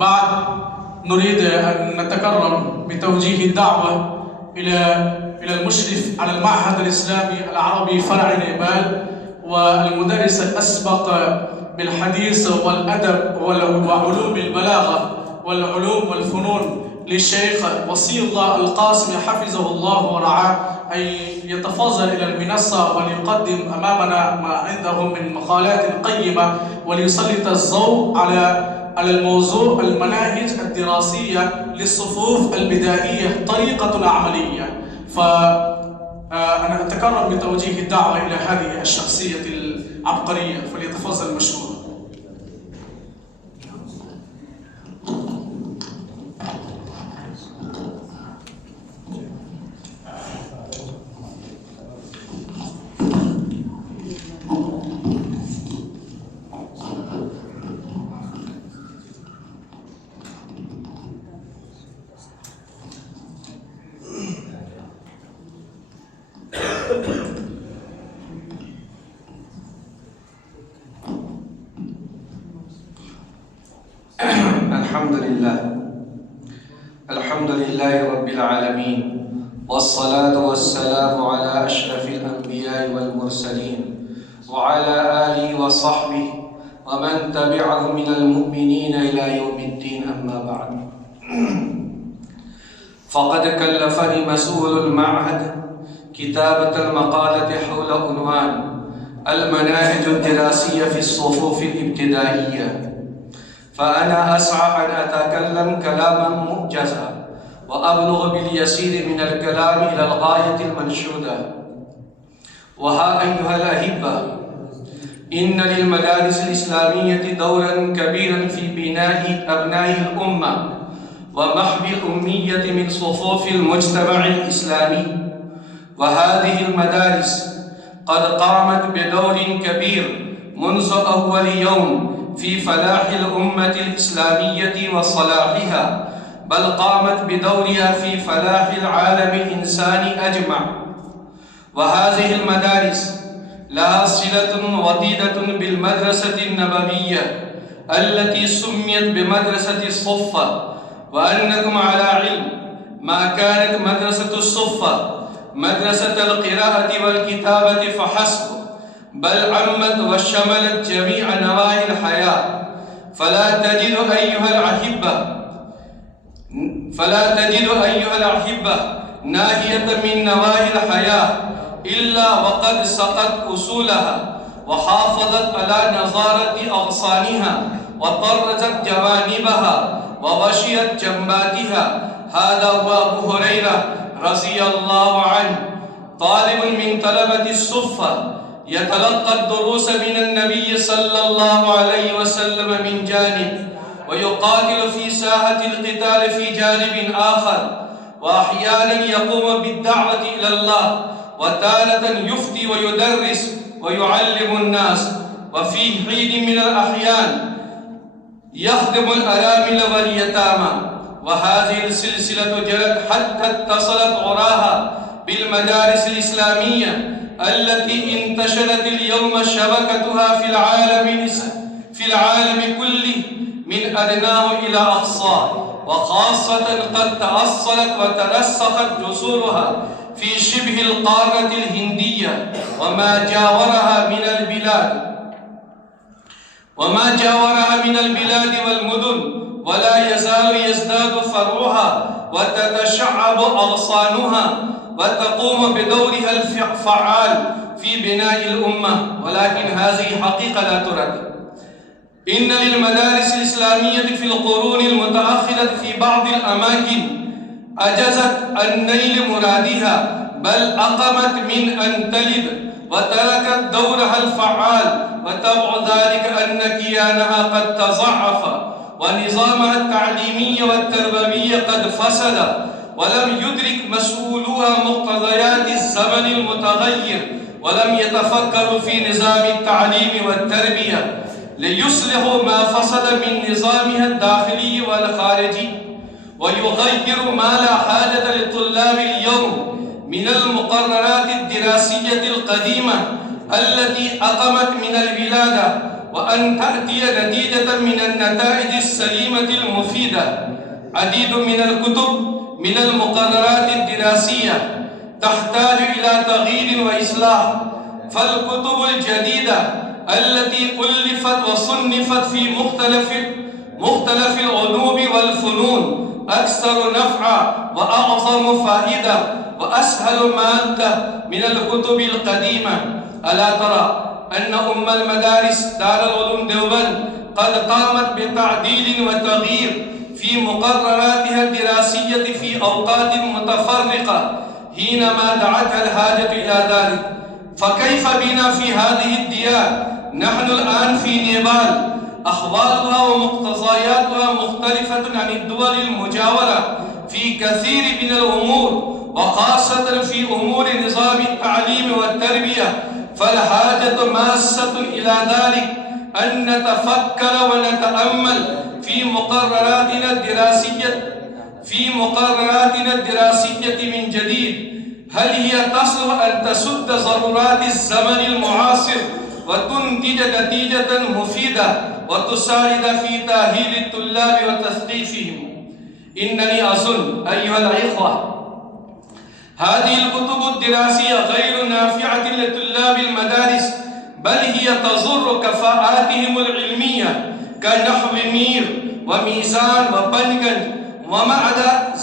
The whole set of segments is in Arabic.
بعد نريد أن نتكرم بتوجيه الدعوة إلى المشرف على المعهد الإسلامي العربي فرع نيبال والمدرس الأسبق بالحديث والأدب وعلوم البلاغة والعلوم والفنون للشيخ وصي الله القاسم حفظه الله ورعاه أن يتفضل إلى المنصة وليقدم أمامنا ما عنده من مقالات قيمة وليسلط الضوء على الموضوع المناهج الدراسية للصفوف البدائية طريقة عملية. فأنا أتكرم بتوجيه الدعوة إلى هذه الشخصية العبقرية، فليتفضل مشكورا. الحمد لله رب العالمين، والصلاة والسلام على أشرف الأنبياء والمرسلين وعلى آله وصحبه ومن تبعهم من المؤمنين إلى يوم الدين. أما بعد، فقد كلفني مسؤول المعهد كتابة المقالة حول عنوان المناهج الدراسية في الصفوف الابتدائية، فأنا أسعى أن أتكلم كلاما موجزا وأبلغ باليسير من الكلام إلى الغاية المنشودة. وها أيها الأحبة، إن للمدارس الإسلامية دورا كبيرا في بناء أبناء الأمة ومحو الأمية من صفوف المجتمع الإسلامي، وهذه المدارس قد قامت بدور كبير منذ أول يوم في فلاح الأمة الإسلامية وصلاحها، بل قامت بدورها في فلاح العالم الإنساني أجمع. وهذه المدارس لها صلة وطيدة بالمدرسة النبوية التي سميت بمدرسة الصفة، وأنكم على علم ما كانت مدرسة الصفة مدرسة القراءة والكتابة فحسب، بل عمت وشملت جميع نواحي الحياة. فلا تجد أيها الأحبة ناحية من نواحي الحياة إلا وقد سقت أصولها وحافظت على نظارة أغصانها وطرزت جوانبها وغشيت جنباتها. هذا هو أبو هريرة رضي الله عنه، طالب من طلبة الصفة يتلقى الدروس من النبي صلى الله عليه وسلم من جانب، ويقاتل في ساحة القتال في جانب آخر، وأحيانا يقوم بالدعوة إلى الله، وتارة يفتي ويدرس ويعلم الناس، وفي حين من الأحيان يخدم الأرامل واليتامى. وهذه السلسلة جرت حتى اتصلت عراها بالمدارس الإسلامية التي انتشرت اليوم شبكتها في العالم كله من أدناه إلى أقصاه، وخاصة قد تأصلت وترسخت جذورها في شبه القارة الهندية وما جاورها من البلاد والمدن، ولا يزال يزداد فرعها وتتشعب أغصانها وتقوم بدورها الفعال في بناء الأمة. ولكن هذه حقيقة لا ترد. إن للمدارس الإسلامية في القرون المتأخرة في بعض الأماكن أجزت عن نيل مرادها، بل أقمت من أن تلد وتركت دورها الفعال، وتبع ذلك أن كيانها قد تضعف، ونظامها التعليمي والتربوي قد فسد، ولم يدرك مسؤولوها مقتضيات الزمن المتغير، ولم يتفكروا في نظام التعليم والتربية ليصلحوا ما فسد من نظامها الداخلي والخارجي، ويغيروا ما لا حاجة لطلاب اليوم من المقررات الدراسية القديمة التي أقمت من الولادة وأن تأتي نتيجة من النتائج السليمة المفيدة. عديد من الكتب من المقررات الدراسية تحتاج إلى تغيير وإصلاح، فالكتب الجديدة التي ألفت وصنفت في مختلف العلوم والفنون أكثر نفعا وأعظم فائدة وأسهل مادة من الكتب القديمة. ألا ترى أن أم المدارس دار العلوم دیوبند قد قامت بتعديل وتغيير في مقرراتها الدراسية في أوقات متفرقة حينما دعتها الحاجة إلى ذلك، فكيف بنا في هذه الديار؟ نحن الآن في نيبال، أحوالها ومقتضياتها مختلفة عن الدول المجاورة في كثير من الأمور، وخاصة في أمور نظام التعليم والتربية، فالحاجة ماسة إلى ذلك أن نتفكر ونتأمل في مقرراتنا الدراسية من جديد. هل هي تصلح أن تسد ضرورات الزمن المعاصر وتنتج نتيجة مفيدة وتساعد في تأهيل الطلاب وتثقيفهم؟ إنني أظن أيها الإخوة هذه الكتب الدراسية غير نافعة لطلاب المدارس، بل هي تضر كفاءاتهم العلمية كنحو مير وميزان وبنجن، ومع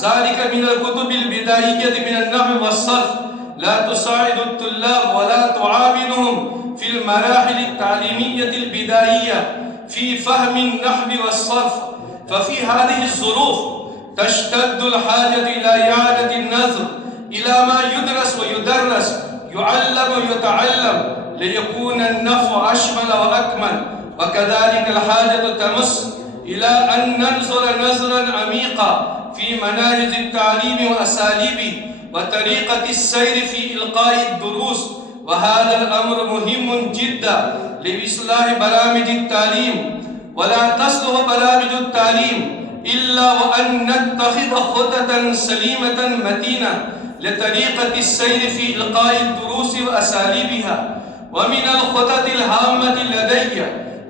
ذلك من الكتب البدائية من النحو والصرف لا تساعد الطلاب ولا تعاونهم في المراحل التعليمية البدائية في فهم النحو والصرف. ففي هذه الظروف تشتد الحاجة إلى إعادة النظر إلى ما يدرس ويدرس، يعلم ويتعلم، ليكون النفع أشمل وأكمل. وكذلك الحاجة تمس إلى أن ننظر نظرا عميقا في مناهج التعليم وأساليبه وطريقة السير في إلقاء الدروس، وهذا الأمر مهم جدا لإصلاح برامج التعليم. ولا تصلح برامج التعليم إلا وأن نتخذ خطة سليمة متينة لطريقة السير في إلقاء الدروس وأساليبها. ومن الخطط الهامة لدي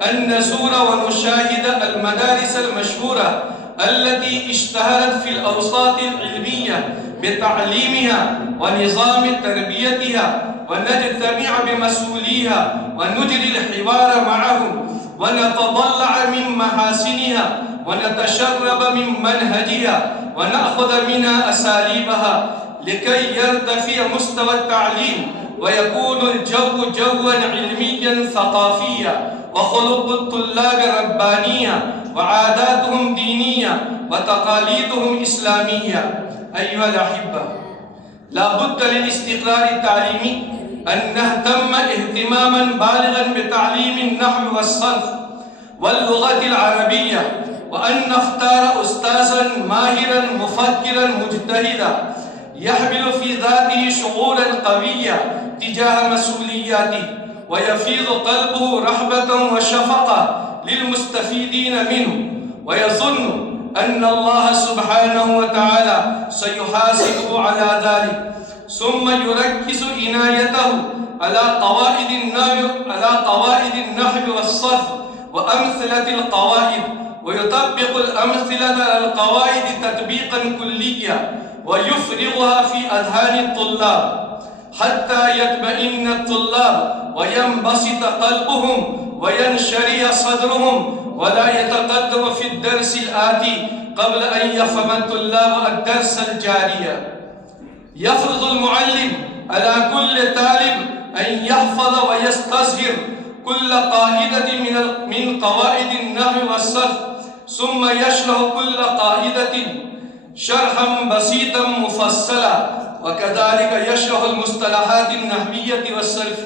أن نزور ونشاهد المدارس المشهورة التي اشتهرت في الأوساط العلمية بتعليمها ونظام تربيتها، ونجتمع بمسؤوليها ونجري الحوار معهم ونتضلع من محاسنها ونتشرب من منهجها ونأخذ منها أساليبها لكي يرتفع مستوى التعليم ويكون الجو جوا علميا ثقافيا، وخلق الطلاب ربانية، وعاداتهم دينية، وتقاليدهم إسلامية. أيها الأحبة، لا بد للاستقرار التعليمي أن نهتم اهتماما بالغا بتعليم النحو والصرف واللغة العربية، وأن نختار أستاذا ماهرا مفكرا مجتهدا يحمل في ذاته شعورا قويا تجاه مسؤولياته، ويفيض قلبه رحمة وشفقة للمستفيدين منه، ويظن أن الله سبحانه وتعالى سيحاسبه على ذلك، ثم يركز عنايته على قواعد النحو والصرف وأمثلة القواعد، ويطبق الأمثلة على القواعد تطبيقا كليا ويفرغها في أذهان الطلاب حتى يطمئن الطلاب وينبسط قلبهم وينشرح صدرهم، ولا يتقدم في الدرس الآتي قبل أن يفهم الطلاب الدرس الجاري. يفرض المعلم على كل طالب أن يحفظ ويستظهر كل قاعدة من قواعد النحو والصرف، ثم يشرح كل قاعدة شرحا بسيطا مفصلا، وكذلك يشرح المصطلحات النحوية والصرف،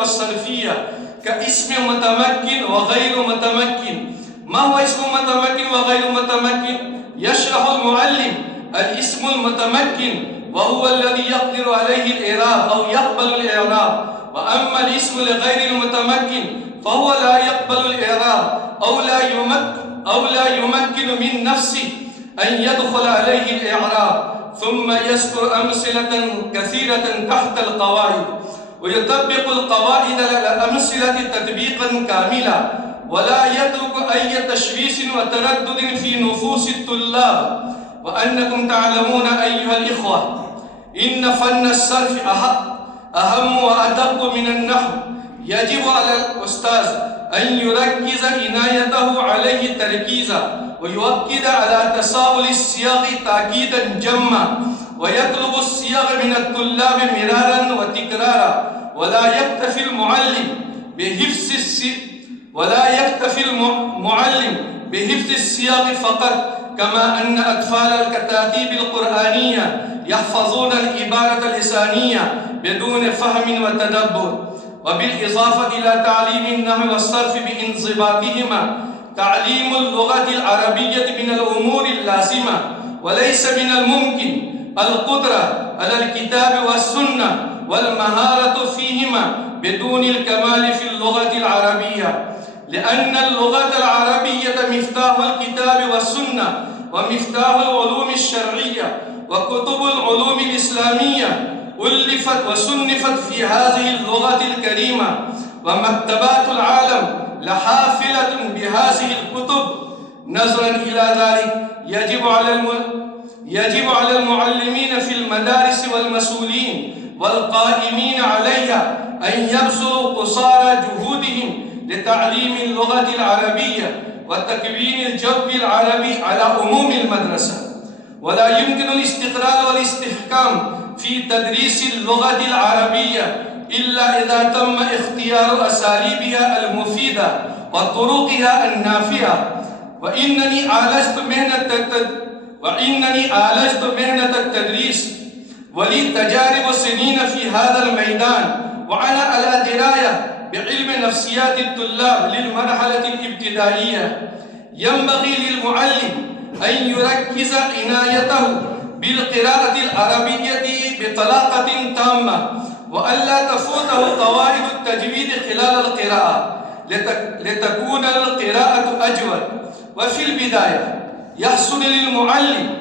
والصرفية كاسم متمكن وغير متمكن. ما هو اسم متمكن وغير متمكن؟ يشرح المعلم الاسم المتمكن وهو الذي يقدر عليه الإعراب أو يقبل الإعراب، وأما الاسم لغير المتمكن فهو لا يقبل الإعراب أو لا يمكن من نفسه أن يدخل عليه الإعراب. ثم يذكر أمثلة كثيرة تحت القواعد. ويطبق القواعد على الأمثلة تطبيقا كاملا، ولا يترك أي تشويش وتردد في نفوس الطلاب. وأنكم تعلمون أيها الإخوة إن فن الصرف أهم وأدق من النحو. يجب على الأستاذ أن يركز عنايته عليه تركيزا، ويؤكد على تساؤل الصياغ تأكيدا جما، ويطلب الصياغ من الطلاب مرارا وتكرارا، ولا يكتفي المعلم بحفظ الصياغ فقط، كما أن أطفال الكتاتيب القرآنية يحفظون العبارة اللسانية بدون فهم وتدبر. وبالإضافة إلى تعليم النحو والصرف بانضباطهما، تعليم اللغة العربية من الأمور اللازمة، وليس من الممكن القدرة على الكتاب والسنة والمهارة فيهما بدون الكمال في اللغة العربية، لأن اللغة العربية مفتاح الكتاب والسنة ومفتاح العلوم الشرعية، وكتب العلوم الإسلامية ألفت وصنفت في هذه اللغة الكريمة، ومكتبات العالم لحافلة بهذه الكتب. نظرا إلى ذلك يجب على المعلمين في المدارس والمسؤولين والقائمين عليها أن يبذلوا قصارى جهودهم لتعليم اللغة العربية وتكوين الجو العربي على عموم المدرسة. ولا يمكن الاستقرار والاستحكام في تدريس اللغة العربية إلا إذا تم اختيار أساليبها المفيدة وطرقها النافعة. وإنني عالجت مهنة التدريس ولي تجارب سنين في هذا الميدان، وأنا على دراية بعلم نفسيات الطلاب للمرحلة الابتدائية. ينبغي للمعلم أن يركز عنايته بالقراءة العربية بطلاقة تامة، وألا تفوته قواعد التجويد خلال القراءة لتكون القراءة أجود. وفي البداية يحسن للمعلم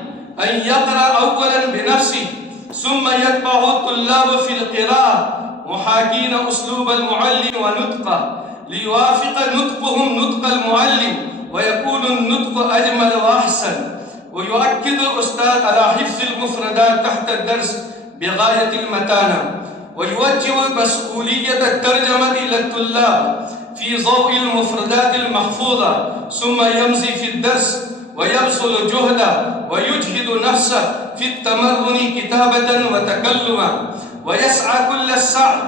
أن يقرأ أولا بنفسه، ثم يتبعه الطلاب في القراءة محاكين أسلوب المعلم ونطقه ليوافق نطقهم نطق المعلم، ويكون النطق أجمل وأحسن. ويؤكد الأستاذ على حفظ المفردات تحت الدرس بغاية المتانة، ويوجه مسؤولية الترجمة إلى الطلاب في ضوء المفردات المحفوظة، ثم يمضي في الدرس ويبذل جهده ويجهد نفسه في التمرن كتابة وتكلما، ويسعى كل السعي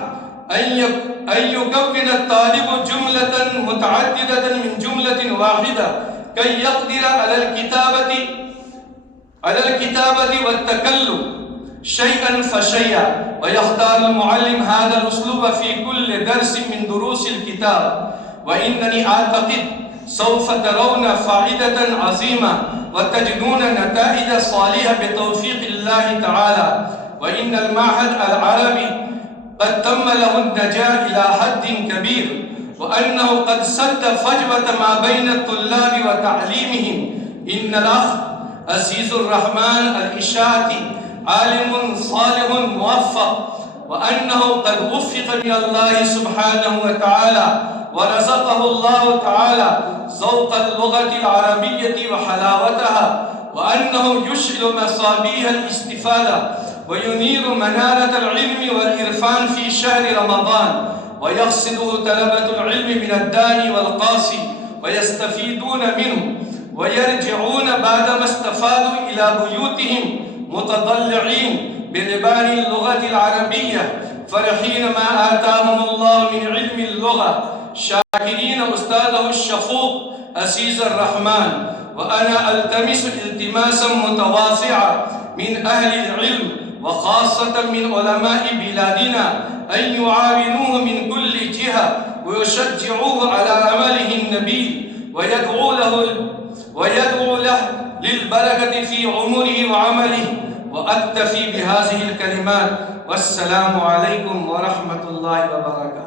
أن يكون الطالب جملة متعددة من جملة واحدة كي يقدر على الكتابة والتكلم شيئا فشيئا. ويختار المعلم هذا الأسلوب في كل درس من دروس الكتاب. وإنني أعتقد سوف ترون فائدة عظيمة وتجدون نتائج صالحة بتوفيق الله تعالى. وإن المعهد العربي قد تم له النجاح إلى حد كبير، وأنه قد سد فجوة ما بين الطلاب وتعليمهم. إن الأخ عزيز الرحمن الإشاتي عالم صالح موفق، وأنه قد وفق من الله سبحانه وتعالى، ورزقه الله تعالى ذوق اللغة العربية وحلاوتها، وأنه يشعل مصابيح الاستفادة وينير منارة العلم والإرفان في شهر رمضان، ويقصده طلبة العلم من الداني والقاصي ويستفيدون منه، ويرجعون بعدما استفادوا إلى بيوتهم متضلعين بلبان اللغة العربية، فرحين ما آتاهم الله من علم اللغة، شاكرين أستاذه الشفوق عزيز الرحمن. وأنا ألتمس التماسا متواضعا من أهل العلم وخاصة من علماء بلادنا أن يعاونوه من كل جهة ويشجعوه على عمله النبيل، ويدعو له للبركة في عمره وعمله. وأكتفي بهذه الكلمات، والسلام عليكم ورحمة الله وبركاته.